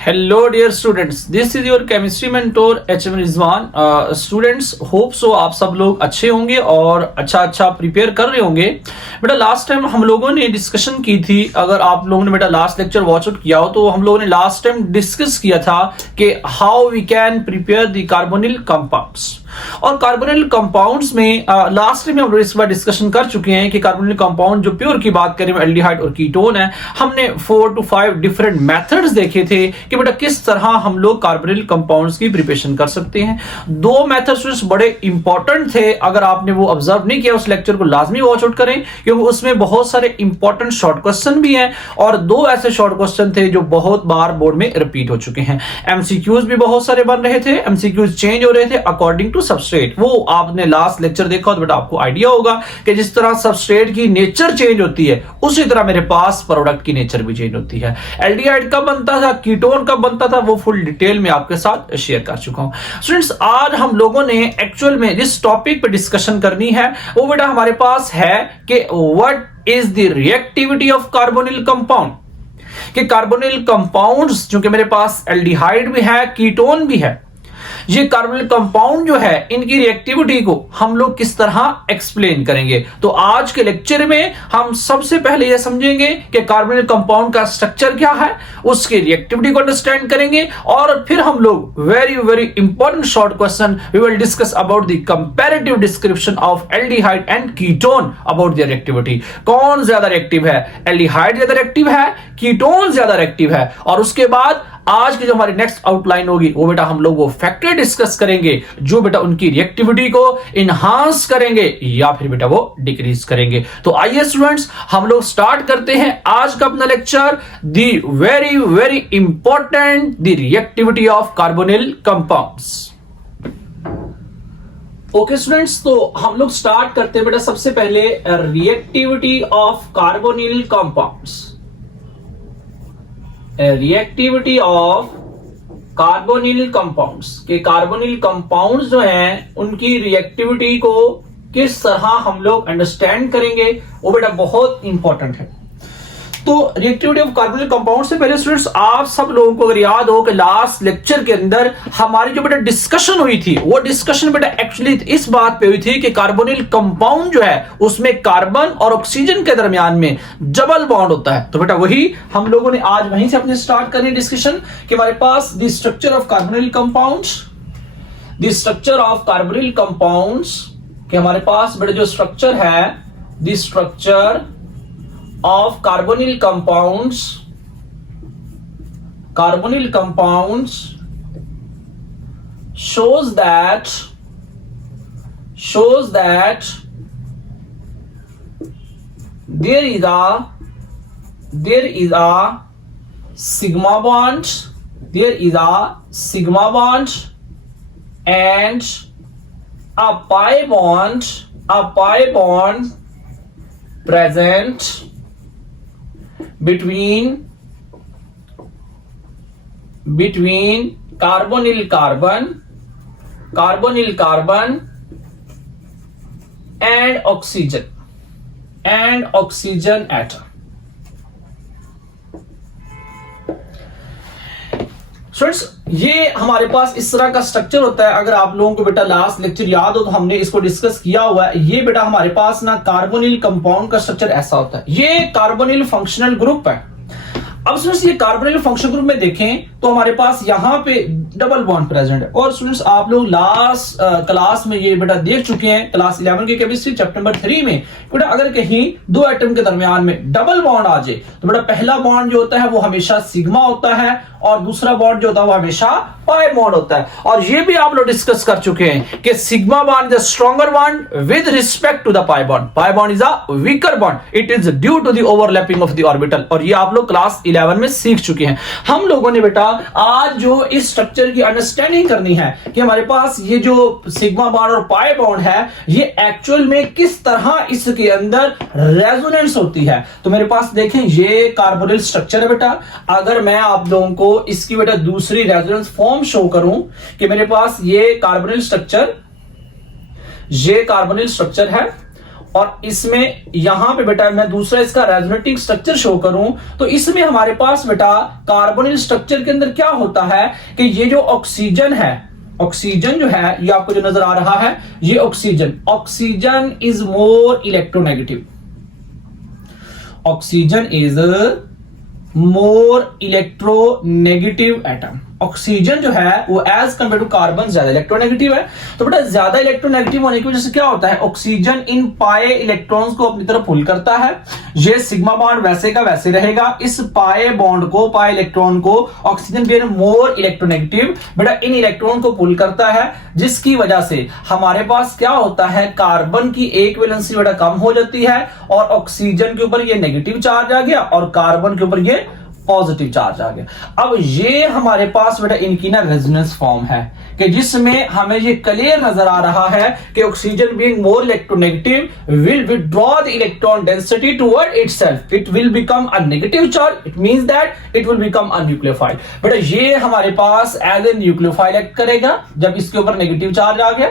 Hello dear students, this is your chemistry mentor HM Rizwan. Students, hope so आप सब लोग अच्छे होंगे और अच्छा प्रिपेयर कर रहे होंगे। बेटा लास्ट टाइम हम लोगों ने डिस्कशन की थी, अगर आप लोगों ने बेटा लास्ट लेक्चर वॉच आउट किया हो तो हम लोगों ने लास्ट टाइम डिस्कस किया था कि how we can prepare the carbonyl compounds. और कार्बोनिल कंपाउंड्स में लास्ट टाइम हम लोग इस बार डिस्कशन कर चुके हैं कि कार्बोनिल कंपाउंड जो प्योर की बात करें एल्डिहाइड और कीटोन है, हमने 4 to 5 डिफरेंट मेथड्स देखे थे कि बेटा किस तरह हम लोग कार्बोनिल कंपाउंड्स की प्रिपरेशन कर सकते हैं। 2 मेथड्स बड़े इंपॉर्टेंट थे, अगर आपने वो ऑब्जर्व नहीं किया उस लेक्चर को लाजमी वॉच आउट करें, क्योंकि उसमें बहुत सारे इंपॉर्टेंट शॉर्ट क्वेश्चन भी हैं और 2 ऐसे शॉर्ट क्वेश्चन थे जो बहुत बार बोर्ड में रिपीट हो चुके हैं। एमसीक्यूज भी बहुत सारे बन रहे थे, एमसीक्यूज चेंज हो रहे थे अकॉर्डिंग टू सबस्ट्रेट। वो आपने लास्ट लेक्चर देखा तो बेटा आपको आइडिया होगा कि जिस तरह सबस्ट्रेट की नेचर चेंज होती है उसी तरह मेरे पास प्रोडक्ट की नेचर भी चेंज होती है। एल्डिहाइड कब बनता था, कीटोन कब बनता था, वो फुल डिटेल में आपके साथ शेयर कर चुका हूं। स्टूडेंट्स, आज हम लोगों ने एक्चुअल में जिस टॉपिक पे डिस्कशन करनी है वो बेटा हमारे पास है कि what is the reactivity of carbonyl compound. कि कार्बोनिल कंपाउंड्स जो कि मेरे पास एल्डिहाइड भी है, कीटोन भी है, ये कार्बोनिल कंपाउंड जो है इनकी रिएक्टिविटी को हम लोग किस तरह एक्सप्लेन करेंगे। तो आज के लेक्चर में हम सबसे पहले यह समझेंगे कि कार्बोनिल कंपाउंड का स्ट्रक्चर क्या है, उसकी रिएक्टिविटी को अंडरस्टैंड करेंगे और फिर हम लोग very important short question we will discuss about the comparative description of aldehyde and ketone about their reactivity. कौन ज्यादा रिएक्टिव है, एल्डिहाइड ज्यादा रिएक्टिव है, कीटोन ज्यादा रिएक्टिव है, और उसके बाद आज की जो हमारी नेक्स्ट आउटलाइन होगी वो बेटा हम लोग वो फैक्टर डिस्कस करेंगे जो बेटा उनकी रिएक्टिविटी को इनहांस करेंगे या फिर बेटा वो डिक्रीज करेंगे। तो आइए स्टूडेंट्स, हम लोग स्टार्ट करते हैं आज का अपना lecture, the very important the reactivity of carbonyl compounds. Okay students, तो हम लोग स्टार्ट करते हैं बेटा सबसे पहले reactivity of carbonyl compounds. Reactivity of carbonyl compounds के कार्बोनिल कंपाउंड्स जो हैं उनकी रिएक्टिविटी को किस तरह हम लोग अंडरस्टैंड करेंगे वो बेटा बहुत इंपॉर्टेंट है। तो रिएक्टिविटी ऑफ कार्बोनिल कंपाउंड से पहले स्टूडेंट्स आप सब लोगों को अगर याद हो कि लास्ट लेक्चर के अंदर हमारी जो बेटा डिस्कशन हुई थी वो डिस्कशन बेटा एक्चुअली इस बात पे हुई थी कि कार्बोनिल कंपाउंड जो है उसमें कार्बन और ऑक्सीजन के दरमियान में डबल बॉन्ड होता है। तो बेटा वही हम लोगों ने आज वहीं से अपने स्टार्ट करनी डिस्कशन कि हमारे पास the structure of carbonyl compounds, the structure of carbonyl compounds कि हमारे पास बेटा जो स्ट्रक्चर है, the structure of carbonyl compounds shows that there is a sigma bond, and a pi bond present between carbonyl carbon and oxygen atom। Students, ये हमारे पास इस तरह का स्ट्रक्चर होता है। अगर आप लोगों को बेटा लास्ट लेक्चर याद हो तो हमने इसको डिस्कस किया हुआ है। ये बेटा हमारे पास ना कार्बोनिल कंपाउंड का स्ट्रक्चर ऐसा होता है। ये कार्बोनिल फंक्शनल ग्रुप है। अब स्टूडेंट्स ये कार्बोनिल फंक्शनल ग्रुप में देखें तो हमारे पास यहां पे डबल बॉन्ड प्रेजेंट है। और स्टूडेंट्स आप लोग लास्ट क्लास में ये बेटा देख चुके हैं, क्लास 11 की केमिस्ट्री चैप्टर नंबर 3 में बेटा अगर कहीं 2 एटम के दरमियान में डबल बॉन्ड आ जाए तो बेटा पहला बॉन्ड जो होता है वो हमेशा सिग्मा होता है और दूसरा बॉन्ड जो होता है वो हमेशा पाई बॉन्ड होता है। और ये भी आप लोग डिस्कस कर चुके हैं कि sigma bond is a stronger bond with respect to the pi bond, pi bond is a weaker bond, it is due to the overlapping of the orbital. और ये आप लोग क्लास 11 में सीख चुके हैं। हम लोगों ने बेटा आज जो इस स्ट्रक्चर की अंडरस्टैंडिंग करनी है कि हमारे पास ये जो सिग्मा बॉन्ड और पाई बॉन्ड है ये एक्चुअल में किस तरह इसके अंदर रेजोनेंस होती है। तो मेरे पास देखें ये कार्बोनिल स्ट्रक्चर है बेटा। अगर मैं आप लोगों को इसकी बेटा दूसरी रेजोनेंस फॉर्म शो करूं कि मेरे पास ये कार्बोनिल स्ट्रक्चर है और इसमें यहां पे बेटा मैं दूसरा इसका रेजोनेटिंग स्ट्रक्चर शो करूं तो इसमें हमारे पास बेटा कार्बोनिल स्ट्रक्चर के अंदर क्या होता है कि ये जो ऑक्सीजन है, ऑक्सीजन जो है ये आपको जो नजर आ रहा है ये oxygen is more electronegative, oxygen is more electronegative atom. Oxygen जो है वो एज कंपेयर टू कार्बन ज्यादा इलेक्ट्रोनेगेटिव है। तो बेटा ज्यादा इलेक्ट्रोनेगेटिव होने की वजह से क्या होता है, ऑक्सीजन इन पाए इलेक्ट्रॉन्स को अपनी तरफ पुल करता है। ये सिग्मा बॉन्ड वैसे का वैसे रहेगा। इस पाए बॉन्ड को, पाए इलेक्ट्रॉन को ऑक्सीजन बीइंग मोर इलेक्ट्रोनेगेटिव बेटा इन इलेक्ट्रॉन को पुल करता है, जिसकी वजह से हमारे पास क्या होता है, कार्बन की एक वैलेंसी बेटा कम हो जाती है और ऑक्सीजन के ऊपर ये नेगेटिव चार्ज आ गया और कार्बन के ऊपर ये पॉजिटिव चार्ज आ गया। अब ये हमारे पास बेटा इनकी ना रेजोनेंस फॉर्म है कि जिसमें हमें ये क्लियर नजर आ रहा है कि oxygen being more electronegative will withdraw the electron density toward itself, it will become a negative charge, it means that it will become a nucleophile. बेटा ये हमारे पास एज ए न्यूक्लियोफाइल एक्ट करेगा जब इसके ऊपर नेगेटिव चार्ज आ गया।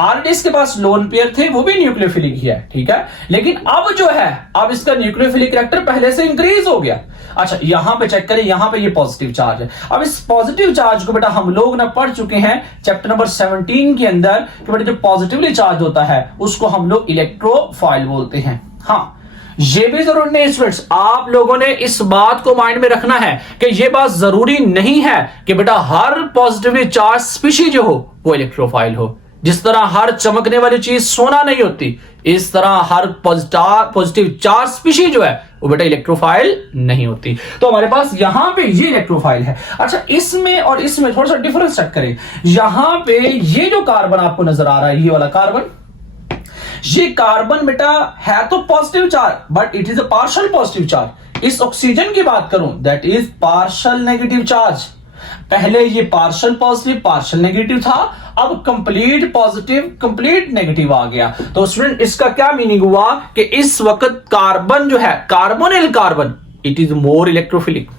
Already इसके पास lone pair थे, वो भी न्यूक्लियोफिलिक ही है, ठीक है, लेकिन अब जो है अब इसका न्यूक्लियोफिलिक कैरेक्टर पहले से इंक्रीज हो गया। अच्छा यहां पे चेक करें, यहां पे ये पॉजिटिव चार्ज है। अब इस पॉजिटिव चार्ज को बेटा हम लोग ना पढ़ चुके हैं चैप्टर नंबर 17 के अंदर कि बेटा जो पॉजिटिवली चार्ज होता है उसको हम लोग इलेक्ट्रोफाइल बोलते हैं। हाँ ये भी जरूरी नहीं स्टूडेंट्स, आप लोगों ने इस बात को माइंड में रखना है कि ये बात जरूरी नहीं है कि बेटा हर पॉजिटिवली चार्ज स्पीशीज जो हो वो इलेक्ट्रोफाइल हो। जिस तरह हर चमकने वाली चीज सोना नहीं होती, इस तरह हर पॉजिटिव चार्ज स्पीशीज जो है वो बेटा इलेक्ट्रोफाइल नहीं होती। तो हमारे पास यहां पे ये इलेक्ट्रोफाइल है। अच्छा इसमें और इसमें थोड़ा सा डिफरेंस चेक करें। यहां पे ये जो कार्बन आपको नजर आ रहा है, ये वाला कार्बन, ये कार्बन बेटा है तो positive charge but it is a partial positive charge. इस ऑक्सीजन की बात करूं that is partial negative charge. पहले ये पार्शियल पॉजिटिव पार्शियल नेगेटिव था, अब कंप्लीट पॉजिटिव कंप्लीट नेगेटिव आ गया। तो स्टूडेंट इसका क्या मीनिंग हुआ कि इस वक्त कार्बन जो है, carbonyl carbon, it is more electrophilic.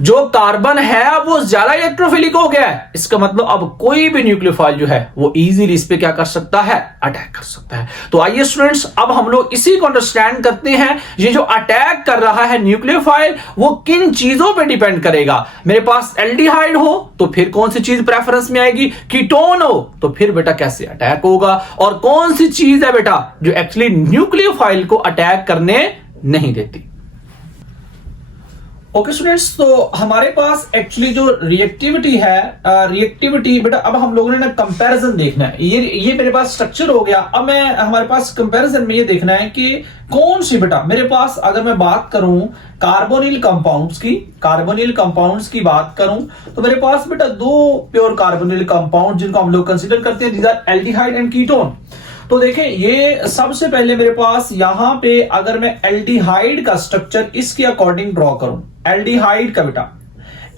जो कार्बन है वो ज्यादा इलेक्ट्रोफिलिक हो गया है। इसका मतलब अब कोई भी न्यूक्लियोफाइल जो है वो इजीली इस पे क्या कर सकता है, अटैक कर सकता है। तो आइए स्टूडेंट्स अब हम लोग इसी को अंडरस्टैंड करते हैं। ये जो अटैक कर रहा है न्यूक्लियोफाइल वो किन चीजों पे डिपेंड करेगा। मेरे पास एल्डिहाइड हो तो फिर कौन सी चीज प्रेफरेंस में आएगी, कीटोन हो तो फिर बेटा कैसे अटैक होगा, और कौन सी चीज है बेटा जो एक्चुअली न्यूक्लियोफाइल को अटैक करने नहीं देती। ओके स्टूडेंट्स, तो हमारे पास एक्चुअली जो रिएक्टिविटी है, रिएक्टिविटी बेटा अब हम लोगों ने ना कंपैरिजन देखना है। ये मेरे पास स्ट्रक्चर हो गया। अब मैं हमारे पास कंपैरिजन में ये देखना है कि कौन सी बेटा मेरे पास, अगर मैं बात करूं कार्बोनिल कंपाउंड्स की बात करूं तो मेरे पास बेटा दो प्योर कार्बोनिल कंपाउंड जिनको हम लोग कंसीडर करते हैं, these are aldehyde and ketone. तो देखें ये सबसे पहले मेरे पास यहां पे अगर मैं एल्डिहाइड का स्ट्रक्चर इसके अकॉर्डिंग ड्रॉ करूं, एल्डिहाइड का बेटा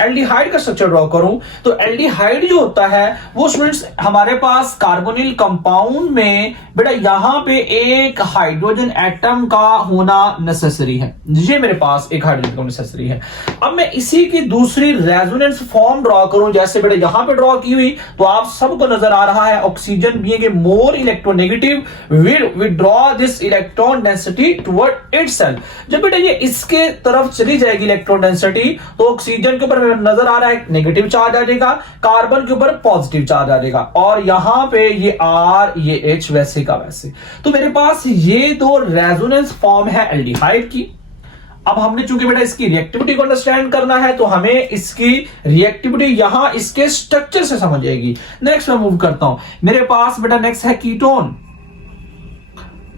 एल्डिहाइड का स्ट्रक्चर ड्रॉ करूं तो एल्डिहाइड जो होता है वो स्टूडेंट्स हमारे पास कार्बोनिल कंपाउंड में बेटा यहां पे एक हाइड्रोजन एटम का होना नेसेसरी है। ये मेरे पास एक हाइड्रोजन एटम नेसेसरी है। अब मैं इसी की दूसरी रेजोनेंस फॉर्म ड्रॉ करूं, जैसे बेटा यहां पे ड्रॉ की हुई, तो आप सबको नजर आ रहा है oxygen being a more electronegative will withdraw this electron density toward itself. जब बेटा ये इसके तरफ चली जाएगी इलेक्ट्रॉन डेंसिटी तो ऑक्सीजन के ऊपर नजर आ रहा है नेगेटिव चार्ज आ जाएगा, कार्बन के ऊपर पॉजिटिव चार्ज आ जाएगा, और यहां पे ये R ये H वैसे का वैसे। तो मेरे पास ये दो रेजोनेंस फॉर्म है एल्डिहाइड की। अब हमने चूंकि बेटा इसकी रिएक्टिविटी को अंडरस्टैंड करना है तो हमें इसकी रिएक्टिविटी यहां इसके स्ट्रक्चर से समझ आएगी। नेक्स्ट मैं मूव करता हूं, मेरे पास बेटा नेक्स्ट है कीटोन।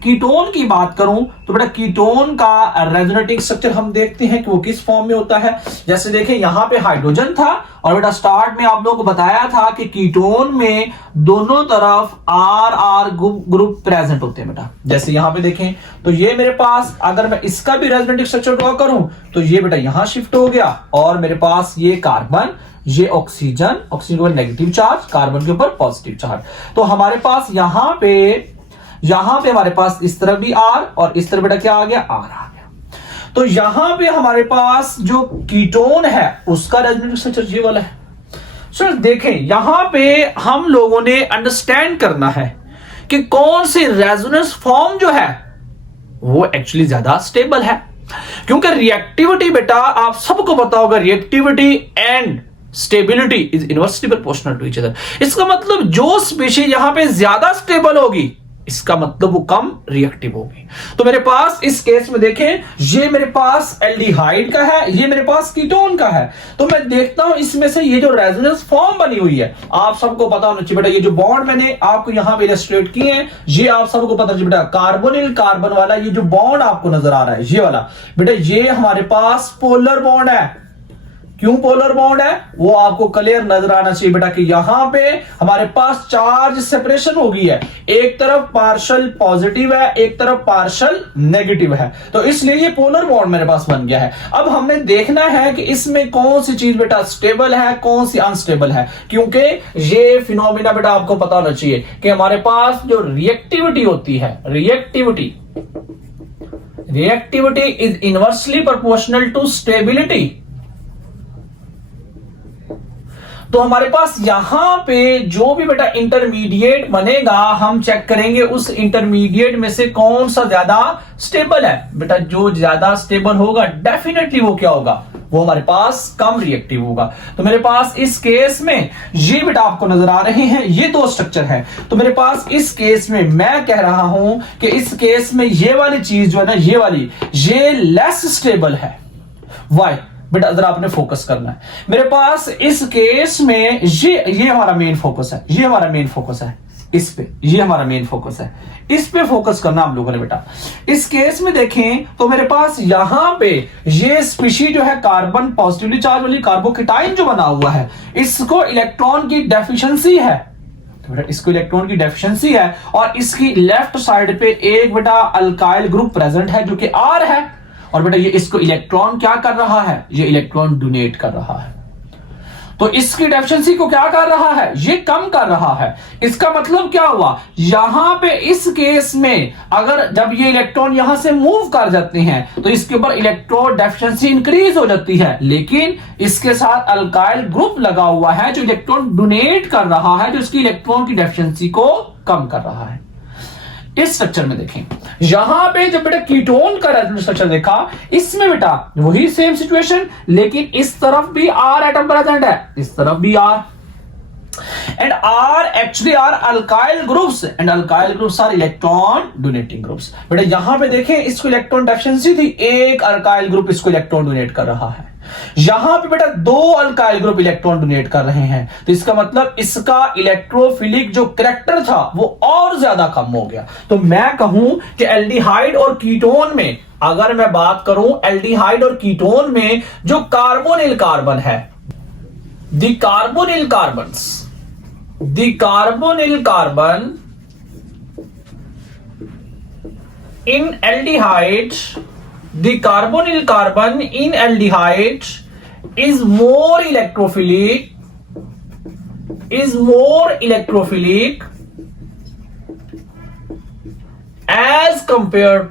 कीटोन की बात करूं तो बेटा कीटोन का रेजोनेटिंग स्ट्रक्चर हम देखते हैं कि वो किस फॉर्म में होता है। जैसे देखें यहां पे हाइड्रोजन था और बेटा स्टार्ट में आप लोगों को बताया था कि कीटोन में दोनों तरफ R ग्रुप प्रेजेंट होते हैं बेटा। जैसे यहां पे देखें तो ये मेरे पास अगर मैं इसका भी रेजोनेटिंग स्ट्रक्चर ड्रॉ करूं तो ये बेटा यहां शिफ्ट हो गया और मेरे पास ये कार्बन, ये ऑक्सीजन के ऊपर नेगेटिव चार्ज, कार्बन के ऊपर पॉजिटिव चार्ज। तो हमारे पास यहां पे हमारे पास इस तरफ भी R और इस तरफ बेटा क्या आ गया, R आ गया। तो यहां पे हमारे पास जो कीटोन है उसका रेजोनेटिंग स्ट्रक्चर ये वाला है। सो देखें यहां पे हम लोगों ने अंडरस्टैंड करना है कि कौन सी रेजोनेंस फॉर्म जो है वो एक्चुअली ज्यादा स्टेबल है। क्योंकि रिएक्टिविटी बेटा आप सबको पता होगा, reactivity and stability is inversely proportional to each other. इसका मतलब जो स्पीशीज यहां पे ज्यादा स्टेबल होगी इसका मतलब वो कम रिएक्टिव होगी। तो मेरे पास इस केस में देखें, ये मेरे पास एल्डिहाइड का है, ये मेरे पास कीटोन का है। तो मैं देखता हूं इसमें से ये जो रेजोनेंस फॉर्म बनी हुई है, आप सबको पता होना चाहिए बेटा, ये जो बॉन्ड मैंने आपको यहां पे इलस्ट्रेट किए हैं ये आप सबको पता चाहिए बेटा, कार्बोनिल कार्बन वाला ये जो बॉन्ड आपको नजर आ रहा है ये वाला बेटा, ये हमारे पास पोलर बॉन्ड है। क्यों पोलर बॉन्ड है वो आपको क्लियर नजर आना चाहिए बेटा कि यहां पे हमारे पास चार्ज सेपरेशन हो गई है, एक तरफ पार्शियल पॉजिटिव है, एक तरफ पार्शियल नेगेटिव है, तो इसलिए ये पोलर बॉन्ड मेरे पास बन गया है। अब हमने देखना है कि इसमें कौन सी चीज बेटा स्टेबल है, कौन सी अनस्टेबल है, क्योंकि ये फिनोमिना बेटा आपको पता होना चाहिए कि हमारे पास जो रिएक्टिविटी होती है, reactivity is inversely proportional to stability. तो हमारे पास यहां पे जो भी बेटा इंटरमीडिएट बनेगा हम चेक करेंगे उस इंटरमीडिएट में से कौन सा ज्यादा स्टेबल है। बेटा जो ज्यादा स्टेबल होगा डेफिनेटली वो क्या होगा, वो हमारे पास कम रिएक्टिव होगा। तो मेरे पास इस केस में ये बेटा आपको नजर आ रहे हैं, ये दो स्ट्रक्चर है। तो मेरे पास इस केस में मैं कह रहा हूं कि इस केस में ये वाली चीज जो है ना, ये वाली ये लेस स्टेबल है। वाई बेटा जरा आपने फोकस करना है। मेरे पास इस केस में ये हमारा मेन फोकस है, ये हमारा मेन फोकस है इस पे, ये हमारा मेन फोकस है, इस पे फोकस करना हम लोगों ने बेटा। इस केस में देखें तो मेरे पास यहां पे ये स्पीशीज जो है कार्बन पॉजिटिवली चार्ज वाली कार्बोकेटाइन जो बना हुआ है, इसको इलेक्ट्रॉन की डेफिशिएंसी है। तो बेटा इसको इलेक्ट्रॉन की डेफिशिएंसी है और इसकी लेफ्ट साइड पे एक बेटा अल्काइल ग्रुप प्रेजेंट है जो कि R है। और बेटा ये इसको इलेक्ट्रॉन क्या कर रहा है, ये इलेक्ट्रॉन डोनेट कर रहा है। तो इसकी डेफिशिएंसी को क्या कर रहा है, ये कम कर रहा है। इसका मतलब क्या हुआ, यहां पे इस केस में अगर जब ये इलेक्ट्रॉन यहां से मूव कर जाते हैं तो इसके ऊपर इलेक्ट्रॉन डेफिशिएंसी इंक्रीज हो जाती है, लेकिन इसके साथ अल्काइल ग्रुप लगा हुआ है जो इलेक्ट्रॉन डोनेट कर रहा है, जो इसकी इलेक्ट्रॉन की डेफिशिएंसी को कम कर रहा है। इस स्ट्रक्चर में देखें, यहां पे जब बेटा कीटोन का रेजोनेंस स्ट्रक्चर देखा, इसमें बेटा वही सेम सिचुएशन, लेकिन इस तरफ भी R एटम प्रेजेंट है, इस तरफ भी R, and R actually are alkyl groups and alkyl groups are electron donating groups। बेटा यहां पे देखें इसको इलेक्ट्रॉन डेफिशिएंसी थी, एक अल्काइल ग्रुप इसको इलेक्ट्रॉन डोनेट कर रहा है, यहां पे बेटा दो अल्काइल ग्रुप इलेक्ट्रॉन डोनेट कर रहे हैं। तो इसका मतलब इसका इलेक्ट्रोफिलिक जो करैक्टर था वो और ज्यादा कम हो गया। तो मैं कहूं कि एल्डिहाइड और कीटोन में, अगर मैं बात करूं एल्डिहाइड और कीटोन में जो कार्बोनिल कार्बन है, the carbonyl carbon in aldehyde, the carbonyl carbon in aldehyde is more electrophilic as compared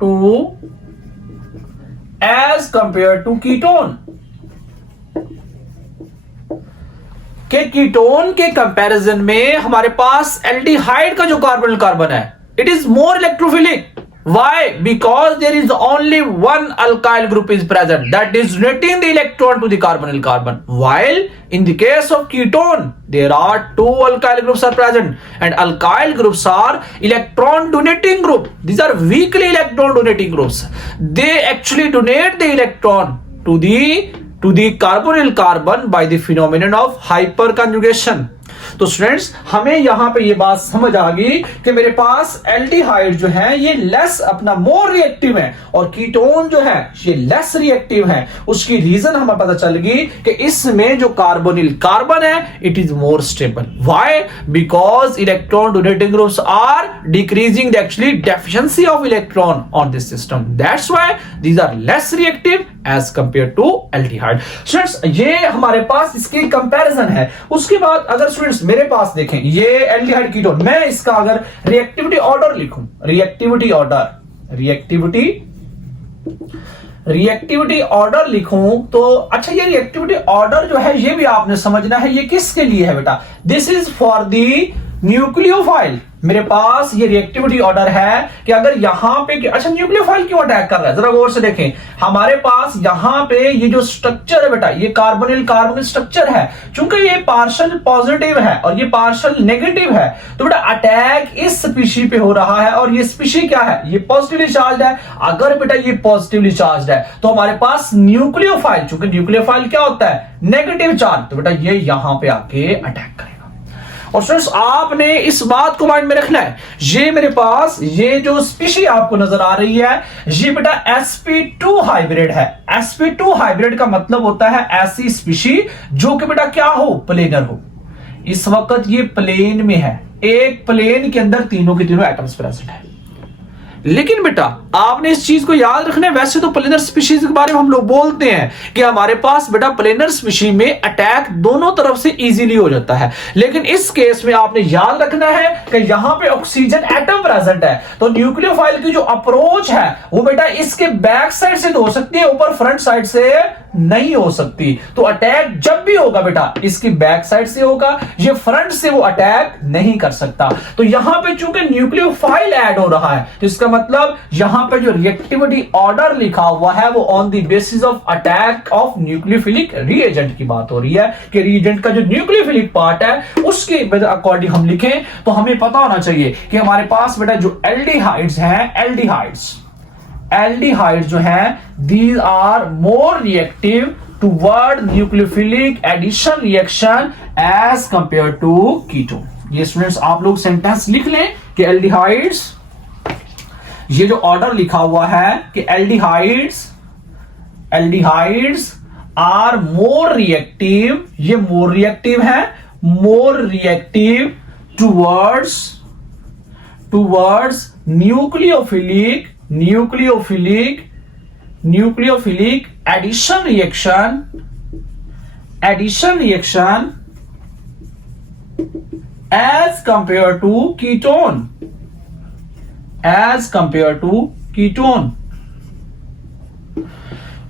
to ketone। के कीटोन के कंपैरिजन में हमारे पास एल्डिहाइड का जो कार्बोनिल कार्बन है, it is more electrophilic. Why? Because there is only one alkyl group is present that is donating the electron to the carbonyl carbon, while in the case of ketone there are two alkyl groups are present and alkyl groups are electron donating group. These are weakly electron donating groups. They actually donate the electron to the carbonyl carbon by the phenomenon of hyperconjugation। तो students हमें यहां पे ये बात समझ आ गई कि मेरे पास एल्डिहाइड जो है ये लेस अपना मोर रिएक्टिव है और कीटोन जो है ये लेस रिएक्टिव है। उसकी रीजन हमें पता चल गई कि इसमें जो कार्बोनिल कार्बन है it is more stable. Why? Because electron donating groups are decreasing the actually deficiency of electron on this system, that's why these are less reactive as compare to aldehyde. Students ये हमारे पास इसकी comparison है। उसके बाद अगर students मेरे पास देखें ये एल्डिहाइड कीटोन, मैं इसका अगर रिएक्टिविटी ऑर्डर लिखूं, रिएक्टिविटी ऑर्डर लिखूं तो अच्छा ये रिएक्टिविटी ऑर्डर जो है ये भी आपने समझना है ये किसके लिए है बेटा। This is for the nucleophile, मेरे पास ये रिएक्टिविटी ऑर्डर है कि अगर यहां पे अच्छा न्यूक्लियोफाइल क्यों अटैक कर रहा है, जरा गौर से देखें। हमारे पास यहां पे ये जो स्ट्रक्चर है बेटा, ये कार्बोनिल कार्बोनिल स्ट्रक्चर है, चूंकि ये पार्शियल पॉजिटिव है और ये पार्शियल नेगेटिव है, तो बेटा अटैक इस स्पीशी पे हो रहा है और ये स्पीशी क्या है, ये पॉजिटिवली चार्ज है। अगर बेटा ये पॉजिटिवली चार्ज है तो हमारे पास न्यूक्लियोफाइल, चूंकि न्यूक्लियोफाइल क्या होता है, नेगेटिव चार्ज, तो बेटा ये यहां पे आके अटैक करेगा। और स्टूडेंट्स आपने इस बात को माइंड में रखना है, ये मेरे पास ये जो स्पीशी आपको नजर आ रही है, ये बेटा sp2 हाइब्रिड है। sp2 हाइब्रिड का मतलब होता है ऐसी स्पीशी जो कि बेटा क्या हो, प्लेनर हो। इस वक्त ये प्लेन में है, एक प्लेन के अंदर तीनों के तीनों एटम्स प्रेजेंट है। लेकिन बेटा आपने इस चीज को याद रखना है, वैसे तो प्लेनर स्पीशीज के बारे में हम लोग बोलते हैं कि हमारे पास बेटा प्लेनर स्पीशी में अटैक दोनों तरफ से इजीली हो जाता है, लेकिन इस केस में आपने याद रखना है कि यहां पे ऑक्सीजन एटम प्रेजेंट है, तो न्यूक्लियोफाइल की जो अप्रोच है वो बेटा इसके बैक साइड से हो सकती है, ऊपर फ्रंट साइड से नहीं हो सकती। तो अटैक जब भी होगा बेटा इसकी बैक साइड से होगा, ये फ्रंट से वो अटैक नहीं कर सकता। तो यहां पे चूंकि न्यूक्लियोफाइल ऐड हो रहा है, तो इसका मतलब यहां पे जो रिएक्टिविटी ऑर्डर लिखा हुआ है वो on the basis of attack of nucleophilic reagent की बात हो रही है कि रिएजेंट का जो न्यूक्लियोफिलिक पार्ट है उसके अकॉर्डिंग हम लिखें तो हमें पता होना चाहिए कि हमारे पास बेटा जो एल्डिहाइड्स हैं, एल्डिहाइड्स जो हैं, these are more reactive toward nucleophilic addition reaction as compare to ketone. ये स्टूडेंट्स आप लोग सेंटेंस लिख लें कि एल्डिहाइड्स, ये जो ऑर्डर लिखा हुआ है कि एल्डिहाइड्स आर मोर रिएक्टिव, ये मोर रिएक्टिव है, more reactive towards nucleophilic addition reaction as compare to ketone.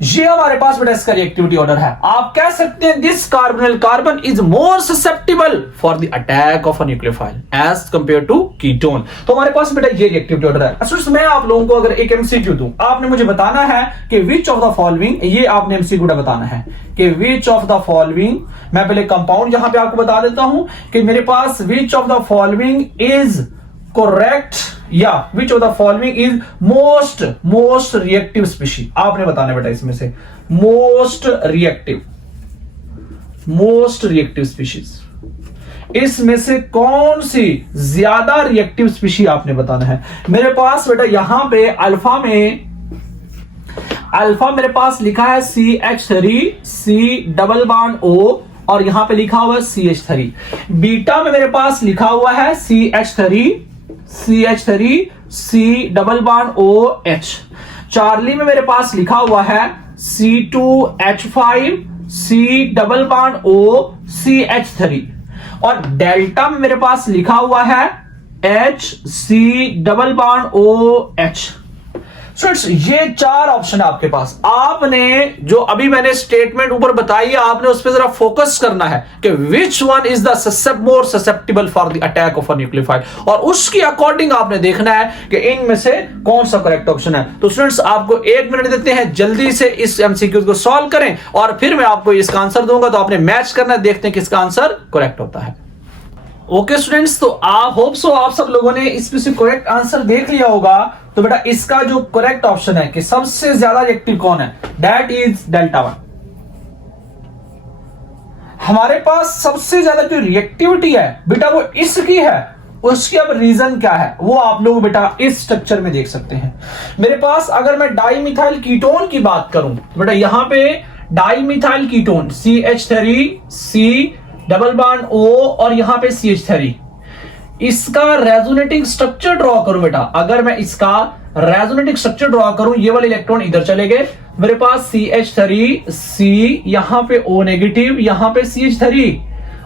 ये हमारे पास बेटा इसका रिएक्टिविटी ऑर्डर है। आप कह सकते हैं this carbonyl carbon is more susceptible for the attack of a nucleophile as compare to ketone. तो हमारे पास बेटा ये रिएक्टिविटी ऑर्डर है। अच्छा मैं आप लोगों को अगर एक एमसीक्यू दूं, आपने मुझे बताना है कि विच ऑफ द फॉलोइंग, ये आपने एमसीक्यू बताना है कि विच ऑफ द फॉलोइंग, मैं पहले कंपाउंड यहां पे आपको बता देता हूं कि मेरे पास which of the following is correct या which of the following is most reactive species. आपने बताना बेटा इसमें से मोस्ट रिएक्टिव स्पीशीज, इसमें से कौन सी ज्यादा रिएक्टिव स्पीशी आपने बताना है। मेरे पास बेटा यहां पे अल्फा मेरे पास लिखा है CH3 C double bond O और यहां पे लिखा हुआ है CH3। बीटा में मेरे पास लिखा हुआ है CH3 C double bond OH। Charlie में मेरे पास लिखा हुआ है C2H5 C double bond O CH3 और डेल्टा में मेरे पास लिखा हुआ है HC double bond OH। Students ये चार ऑप्शन है आपके पास। आपने जो अभी मैंने स्टेटमेंट ऊपर बताई आपने उस पर जरा फोकस करना है कि which one is the more susceptible for the attack of a nucleophile, और उसके अकॉर्डिंग आपने देखना है कि इनमें से कौन सा करेक्ट ऑप्शन है। तो स्टूडेंट्स आपको 1 मिनट देते हैं, जल्दी से इस एमसीक्यू को सॉल्व करें और फिर मैं आपको इसका आंसर दूंगा, तो आपने मैच करना है, देखते हैं किसका आंसर करेक्ट होता है। ओके स्टूडेंट्स, तो आप होप सो आप सब लोगों ने इसमें से करेक्ट आंसर देख लिया होगा। तो बेटा इसका जो करेक्ट ऑप्शन है कि सबसे ज्यादा रिएक्टिव कौन है, दैट इज डेल्टा 1। हमारे पास सबसे ज्यादा जो रिएक्टिविटी है बेटा वो इसकी है, उसकी अब रीजन क्या है वो आप लोग बेटा इस स्ट्रक्चर में देख सकते हैं। मेरे पास अगर मैं डाइमिथाइल कीटोन की बात करूं तो बेटा यहां पे dimethyl ketone CH3 C double bond O और यहां पे CH3, इसका रेजोनेटिंग स्ट्रक्चर ड्रॉ करूं बेटा, अगर मैं इसका रेजोनेटिंग स्ट्रक्चर ड्रॉ करूं, ये वाले इलेक्ट्रॉन इधर चले गए, मेरे पास CH3 C, यहां पे O नेगेटिव, यहां पे CH3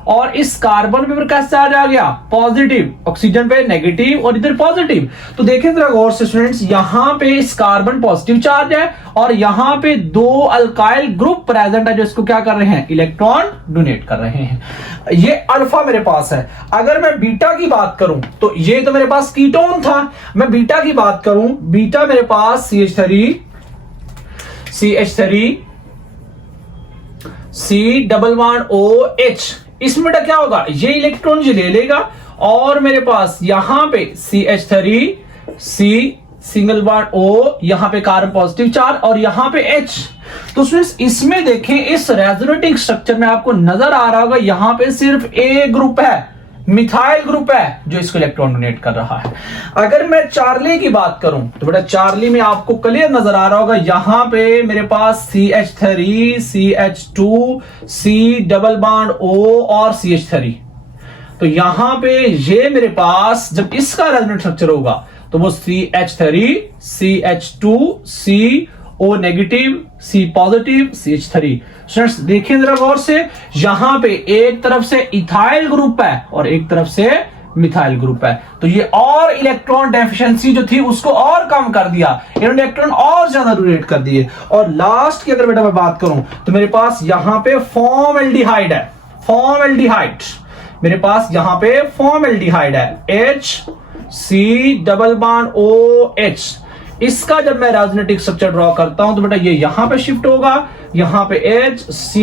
और इस कार्बन पे फिर कैसे चार्ज आ गया, पॉजिटिव, ऑक्सीजन पे नेगेटिव और इधर पॉजिटिव। तो देखें जरा गौर से स्टूडेंट्स, यहां पे इस कार्बन पॉजिटिव चार्ज है और यहां पे दो अल्काइल ग्रुप प्रेजेंट है जो इसको क्या कर रहे हैं, इलेक्ट्रॉन डोनेट कर रहे हैं। ये अल्फा मेरे पास है। अगर मैं बीटा की बात करूं तो ये तो मेरे पास कीटोन था, मैं बीटा की बात करूं, बीटा मेरे पास CH3 C double bond OH, इसमें बेटा क्या होगा, ये इलेक्ट्रॉन जो ले लेगा और मेरे पास यहां पे CH3 C single bond O, यहां पे कार्बन पॉजिटिव चार्ज और यहां पे H। तो स्टूडेंट्स इसमें देखें, इस रेजोनेटिंग स्ट्रक्चर में आपको नजर आ रहा होगा यहां पे सिर्फ A ग्रुप है, मिथाइल ग्रुप है जो इसको इलेक्ट्रॉन डोनेट कर रहा है। अगर मैं चार्ली की बात करूं तो बेटा चार्ली में आपको क्लियर नजर आ रहा होगा, यहां पे मेरे पास CH3 CH2 C double bond O और CH3। तो यहां पे ये मेरे पास जब इसका रेजोनेंट स्ट्रक्चर होगा तो वो CH3 CH2 C O negative C positive CH3। Students देखिए जरा गौर से, यहां पे एक तरफ से इथाइल ग्रुप है और एक तरफ से मिथाइल ग्रुप है, तो ये और इलेक्ट्रॉन डेफिशिएंसी जो थी उसको और कम कर दिया, इन्होंने इलेक्ट्रॉन और ज्यादा डोनेट कर दिए। और लास्ट की अगर बेटा मैं बात करूं तो मेरे पास यहां पे फॉर्मल्डिहाइड है, फॉर्मल्डिहाइड मेरे पास यहां पे फॉर्मल्डिहाइड है HC डबल बॉन्ड OH। इसका जब मैं रेजोनेटिंग स्ट्रक्चर ड्रॉ करता हूं तो बेटा ये यहां पे शिफ्ट होगा, यहां पे H C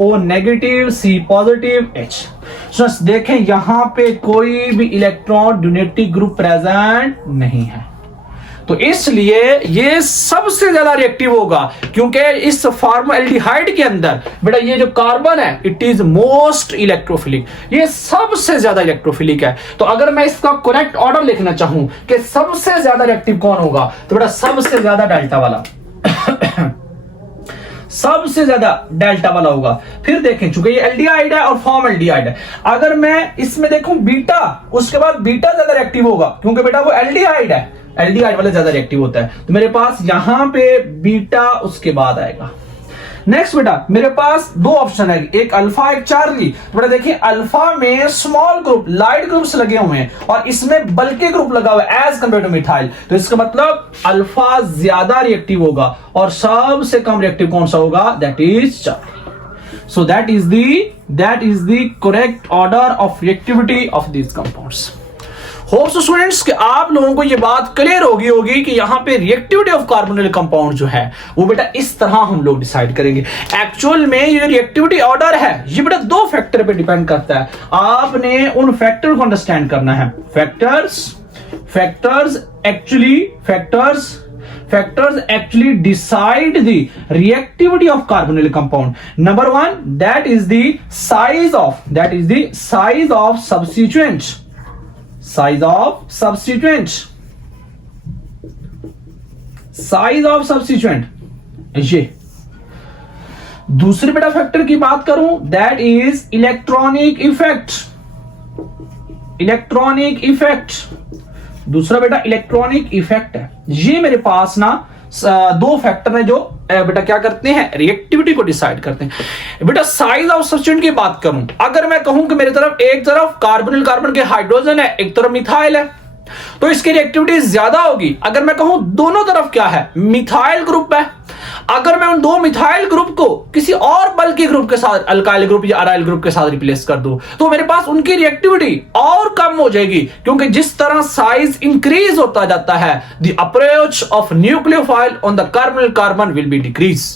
O negative C positive H। देखें यहां पे कोई भी इलेक्ट्रॉन डोनेटिंग ग्रुप प्रेजेंट नहीं है, तो इसलिए ये सबसे ज्यादा रिएक्टिव होगा, क्योंकि इस फॉर्मल्डिहाइड के अंदर बेटा ये जो कार्बन है इट इज मोस्ट इलेक्ट्रोफिलिक, ये सबसे ज्यादा इलेक्ट्रोफिलिक है। तो अगर मैं इसका करेक्ट ऑर्डर लिखना चाहूं कि सबसे ज्यादा रिएक्टिव कौन होगा तो बेटा सबसे ज्यादा डेल्टा वाला सबसे ज्यादा डेल्टा वाला होगा। फिर देखें चूंकि ये एल्डिहाइड है और फॉर्मल्डिहाइड है, अगर मैं इसमें देखूं बीटा, उसके बाद बीटा ज्यादा रिएक्टिव होगा क्योंकि बेटा वो एल्डिहाइड है, एल्डिहाइड वाला ज्यादा रिएक्टिव होता है, तो मेरे पास यहां पे बीटा उसके बाद आएगा। नेक्स्ट बेटा मेरे पास दो ऑप्शन है, एक अल्फा एक चार्ली। तो बेटा देखिए अल्फा में स्मॉल ग्रुप लाइट ग्रुप्स लगे हुए हैं और इसमें बल्कि ग्रुप लगा हुआ है एज कंपेयर टू मिथाइल, तो इसका मतलब अल्फा ज्यादा रिएक्टिव होगा और सबसे कम रिएक्टिव कौन सा होगा, that is Charlie. So that is the correct order of reactivity of these compounds. Hope so students कि आप लोगों को ये बात क्लियर होगी कि यहाँ पे रिएक्टिविटी ऑफ कार्बोनिल कंपाउंड जो है वो बेटा इस तरह हम लोग डिसाइड करेंगे। एक्चुअल में ये रिएक्टिविटी ऑर्डर है ये बेटा दो फैक्टर पे डिपेंड करता है, आपने उन फैक्टर को अंडरस्टैंड करना है। Factors actually decide the reactivity of carbonyl compound. Number one, that is the size of substituent. Size of substituent ये। दूसरे बेटा फैक्टर की बात करूं दैट इज इलेक्ट्रॉनिक इफेक्ट। दूसरा बेटा इलेक्ट्रॉनिक इफेक्ट है। ये मेरे पास ना दो फैक्टर है जो बेटा क्या करते हैं, रिएक्टिविटी को डिसाइड करते हैं। बेटा साइज ऑफ सब्स्टिट्यूएंट की बात करूं, अगर मैं कहूं कि मेरी तरफ एक तरफ कार्बोनिल कार्बन के हाइड्रोजन है, एक तरफ मिथाइल है, तो इसकी रिएक्टिविटी ज्यादा होगी। अगर मैं कहूं दोनों तरफ क्या है, मिथाइल ग्रुप है, अगर मैं उन दो मिथाइल ग्रुप को किसी और बल्कि ग्रुप के साथ, अल्काइल ग्रुप या अराइल ग्रुप के साथ रिप्लेस कर दूं, तो मेरे पास उनकी रिएक्टिविटी और कम हो जाएगी, क्योंकि जिस तरह साइज इंक्रीज होता जाता है the approach of nucleophile on the carbonyl carbon will be decrease,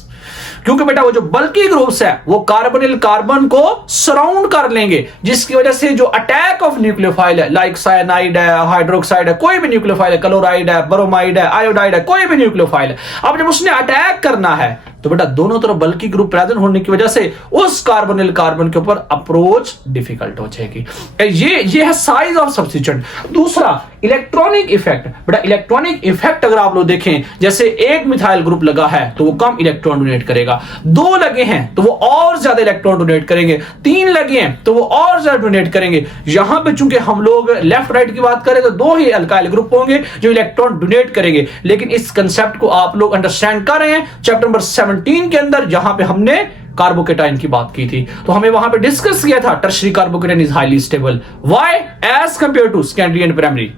क्योंकि बेटा वो जो बल्कि ग्रुप्स है वो कार्बोनिल कार्बन को सराउंड कर लेंगे, जिसकी वजह से जो अटैक ऑफ न्यूक्लियोफाइल है, लाइक साइनाइड है, हाइड्रोक्साइड है, कोई भी न्यूक्लियोफाइल है, क्लोराइड है, ब्रोमाइड है, आयोडाइड है, कोई भी न्यूक्लियोफाइल है, अब जब उसने अटैक करना है तो बेटा दोनों तरफ बल्कि ग्रुप प्रेजेंट होने की वजह से उस कार्बोनिल कार्बन के ऊपर अप्रोच डिफिकल्ट हो जाएगी। ये है साइज ऑफ सब्स्टिट्यूएंट। दूसरा इलेक्ट्रॉनिक इफेक्ट। बेटा इलेक्ट्रॉनिक इफेक्ट अगर आप लोग देखें, जैसे एक मिथाइल ग्रुप लगा है तो वो कम इलेक्ट्रॉन डोनेट करेगा, दो लगे हैं तो वो और ज्यादा इलेक्ट्रॉन डोनेट करेंगे, तीन लगे हैं तो वो और ज्यादा डोनेट करेंगे। यहां पे चूंकि हम लोग लेफ्ट राइट की बात करें तो दो ही अल्काइल ग्रुप होंगे जो इलेक्ट्रॉन डोनेट करेंगे, लेकिन इस कंसेप्ट को आप लोग अंडरस्टैंड कर रहे हैं चैप्टर नंबर 17 के अंदर, जहां पे हमने कार्बोकेटाइन की बात की थी, तो हमें वहां पे डिस्कस किया था tertiary carbocation is highly stable, why as compare to secondary and primary.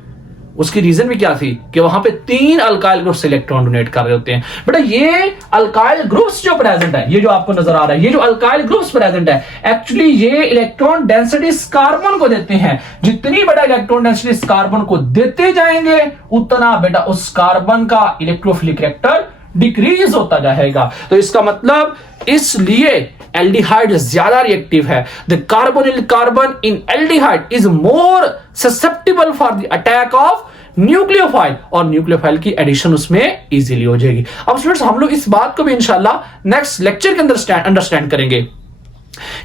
उसकी रीजन भी क्या थी कि वहां पे 3 अल्काइल ग्रुप्स इलेक्ट्रॉन डोनेट कर रहे होते हैं। बेटा ये अल्काइल ग्रुप्स जो प्रेजेंट है, ये जो आपको नजर आ रहा है, ये जो अल्काइल ग्रुप्स प्रेजेंट है, एक्चुअली ये इलेक्ट्रॉन डेंसिटी कार्बन को देते हैं। जितनी बेटा इलेक्ट्रॉन डेंसिटी कार्बन को देते जाएंगे उतना बेटा उस कार्बन का इलेक्ट्रोफिलिक कैरेक्टर डिक्रीज होता जाएगा। तो इसका मतलब इसलिए एल्डिहाइड ज्यादा रिएक्टिव है। The carbonyl carbon in aldehyde is more susceptible for the attack of nucleophile, और न्यूक्लियोफाइल की एडिशन उसमें इजीली हो जाएगी। अब स्टूडेंट्स हम लोग इस बात को भी इंशाल्लाह नेक्स्ट लेक्चर के अंदर अंडरस्टैंड करेंगे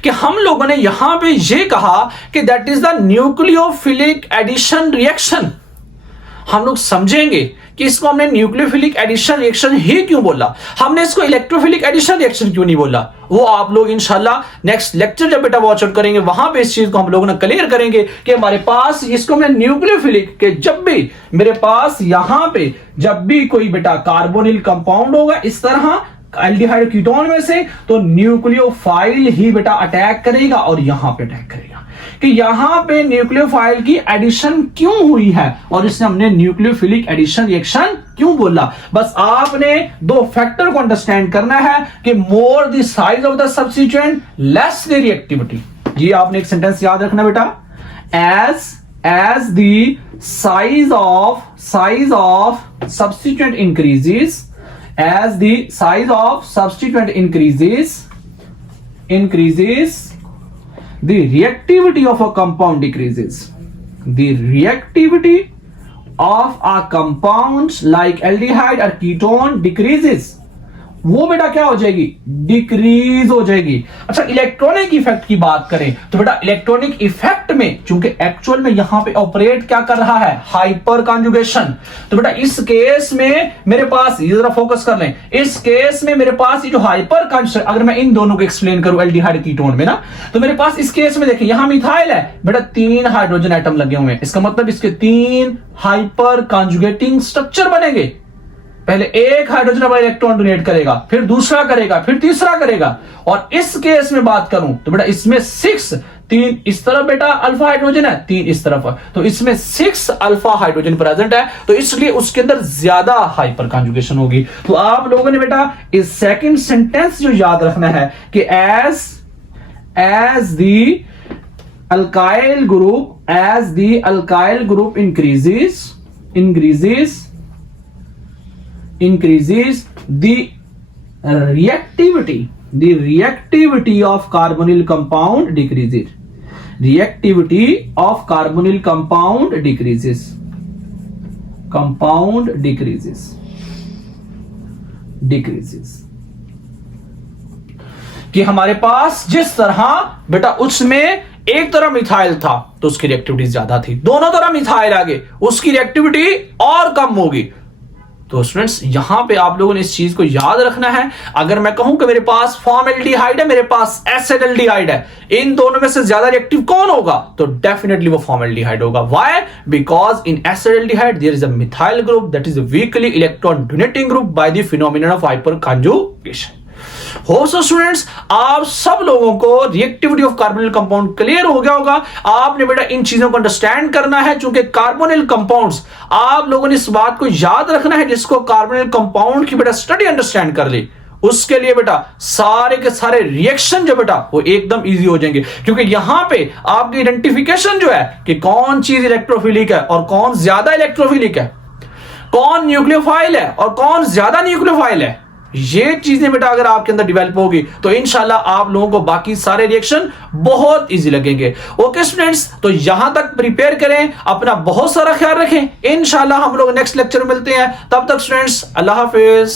कि हम लोगों ने यहां पे ये कहा कि that is the nucleophilic addition reaction. हम लोग समझेंगे कि इसको हमने न्यूक्लियोफिलिक एडिशन रिएक्शन ही क्यों बोला, हमने इसको इलेक्ट्रोफिलिक एडिशन रिएक्शन क्यों नहीं बोला, वो आप लोग इंशाल्लाह नेक्स्ट लेक्चर जब बेटा वॉच आउट करेंगे वहां पे इस चीज को हम लोगों ने क्लियर करेंगे कि हमारे पास इसको हमने न्यूक्लियोफिलिक के जब भी मेरे पास यहां पे जब भी कोई बेटा कार्बोनिल कंपाउंड होगा इस तरह एल्डिहाइड कीटोन में से, तो न्यूक्लियोफाइल ही बेटा अटैक करेगा और यहां पे अटैक करेगा कि यहां पे न्यूक्लियोफाइल की एडिशन क्यों हुई है और इसने हमने न्यूक्लियोफिलिक एडिशन रिएक्शन क्यों बोला। बस आपने 2 फैक्टर को अंडरस्टैंड करना है कि more the size of the substituent less the reactivity. ये आपने एक सेंटेंस याद रखना बेटा, as the size of substituent increases, as the size of substituent increases, the reactivity of a compound decreases. The reactivity of a compound like aldehyde or ketone decreases. वो बेटा क्या हो जाएगी, डिक्रीज हो जाएगी। अच्छा इलेक्ट्रॉनिक इफेक्ट की बात करें तो बेटा इलेक्ट्रॉनिक इफेक्ट में चूंकि एक्चुअल में यहां पे ऑपरेट क्या कर रहा है, हाइपर कॉन्जुगेशन, तो बेटा इस केस में मेरे पास, ये जरा फोकस कर लें, इस केस में मेरे पास ये जो हाइपर कॉन्जुगेशन, अगर मैं इन दोनों को एक्सप्लेन करूं एल्डिहाइड कीटोन में ना, तो मेरे पास इस केस में देखिए यहां मिथाइल है बेटा, 3 हाइड्रोजन एटम लगे हुए हैं, इसका मतलब इसके 3 हाइपर कॉन्जुगेटिंग स्ट्रक्चर बनेंगे। पहले एक हाइड्रोजन अब इलेक्ट्रॉन डोनेट करेगा, फिर दूसरा करेगा, फिर तीसरा करेगा, और इस केस में बात करूं तो बेटा इसमें 6, 3 इस तरफ बेटा अल्फा हाइड्रोजन है, 3 इस तरफ है, तो इसमें 6 अल्फा हाइड्रोजन प्रेजेंट है, तो इसलिए उसके अंदर ज्यादा हाइपर कॉन्जुगेशन होगी। तो आप लोगों ने बेटा इस सेकंड सेंटेंस जो याद रखना है कि as the alkyl group increases the reactivity of carbonyl compound decreases. Reactivity of carbonyl compound decreases. कि हमारे पास जिस तरह बेटा उसमें एक तरह मिथाइल था तो उसकी रिएक्टिविटी ज्यादा थी, दोनों तरह मिथाइल आगे उसकी रिएक्टिविटी और कम होगी। तो स्टूडेंट्स यहां पे आप लोगों ने इस चीज को याद रखना है। अगर मैं कहूं कि मेरे पास फॉर्मल्डिहाइड है, मेरे पास एसिडल्डिहाइड है, इन दोनों में से ज्यादा रिएक्टिव कौन होगा, तो डेफिनेटली वो फॉर्मल्डिहाइड होगा। Why? Because in acetaldehyde there is a methyl group that is a weakly electron donating group by the phenomenon of hyperconjugation. हो सो स्टूडेंट्स आप सब लोगों को reactivity of carbonyl compound clear हो गया होगा। आपने बेटा इन चीजों को अंडरस्टैंड करना है, चूंकि कार्बोनिल कंपाउंड्स आप लोगों ने इस बात को याद रखना है, जिसको कार्बोनिल कंपाउंड की बेटा स्टडी अंडरस्टैंड कर ली उसके लिए बेटा सारे के सारे रिएक्शन जो बेटा वो एकदम इजी हो जाएंगे, क्योंकि यहां पे आपकी आइडेंटिफिकेशन जो है कि कौन चीज इलेक्ट्रोफिलिक है और कौन ज्यादा इलेक्ट्रोफिलिक है, कौन न्यूक्लियोफाइल है और कौन ज्यादा न्यूक्लियोफाइल है, ये चीजें बेटा अगर आपके अंदर डेवलप होगी तो इंशाल्लाह आप लोगों को बाकी सारे रिएक्शन बहुत इजी लगेंगे। ओके स्टूडेंट्स, तो यहां तक प्रिपेयर करें, अपना बहुत सारा ख्याल रखें। इंशाल्लाह हम लोग नेक्स्ट लेक्चर में मिलते हैं, तब तक स्टूडेंट्स अल्लाह हाफिज।